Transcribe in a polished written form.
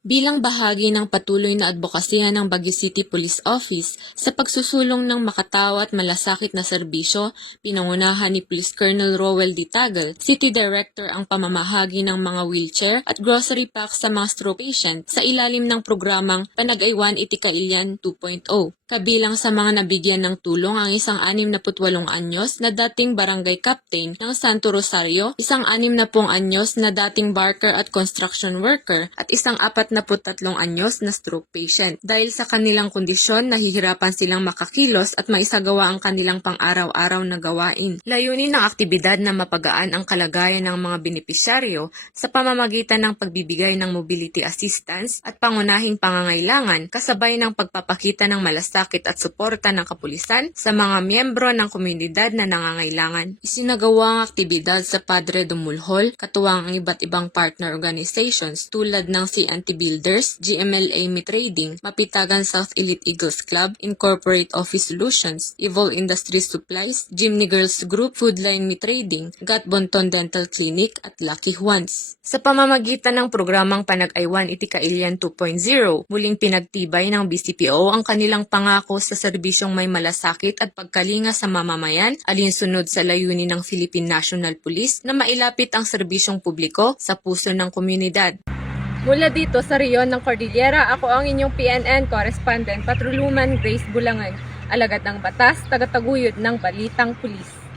Bilang bahagi ng patuloy na advokasya ng Baguio City Police Office sa pagsusulong ng makatao at malasakit na serbisyo, pinangunahan ni Police Colonel Rowell D. Tagal, City Director ang pamamahagi ng mga wheelchair at grocery packs sa mga stroke patient sa ilalim ng programang Panagaywan Iti Kailian 2.0. Kabilang sa mga nabigyan ng tulong ang isang 68 anyos na dating barangay captain ng Santo Rosario, isang 60 anyos na dating barker at construction worker at isang 43 anyos na stroke patient. Dahil sa kanilang kondisyon, nahihirapan silang makakilos at maisagawa ang kanilang pang-araw-araw na gawain. Layunin ng aktibidad na mapagaan ang kalagayan ng mga benepisyaryo sa pamamagitan ng pagbibigay ng mobility assistance at pangunahing pangangailangan kasabay ng pagpapakita ng malasakit at suporta ng kapulisan sa mga miyembro ng komunidad na nangangailangan. Isinagawa ang aktibidad sa Padre Dumulhol, katuwang ang iba't ibang partner organizations tulad ng CNT Builders, GMLA Trading, Mapitagan South Elite Eagles Club, Incorporate Office Solutions, Evil Industries Supplies, Jimny Girls Group, Foodline Trading, Gat Bonton Dental Clinic at Lucky Juans. Sa pamamagitan ng programang Panagaywan Iti Kailian 2.0, muling pinagtibay ng BCPO ang kanilang pangako sa serbisyong may malasakit at pagkalinga sa mamamayan, alinsunod sa layunin ng Philippine National Police na mailapit ang serbisyong publiko sa puso ng komunidad. Mula dito sa reyon ng Cordillera, ako ang inyong PNN correspondent, Patroluman Grace Bulangan, alagad ng batas, tagataguyod ng Balitang Pulis.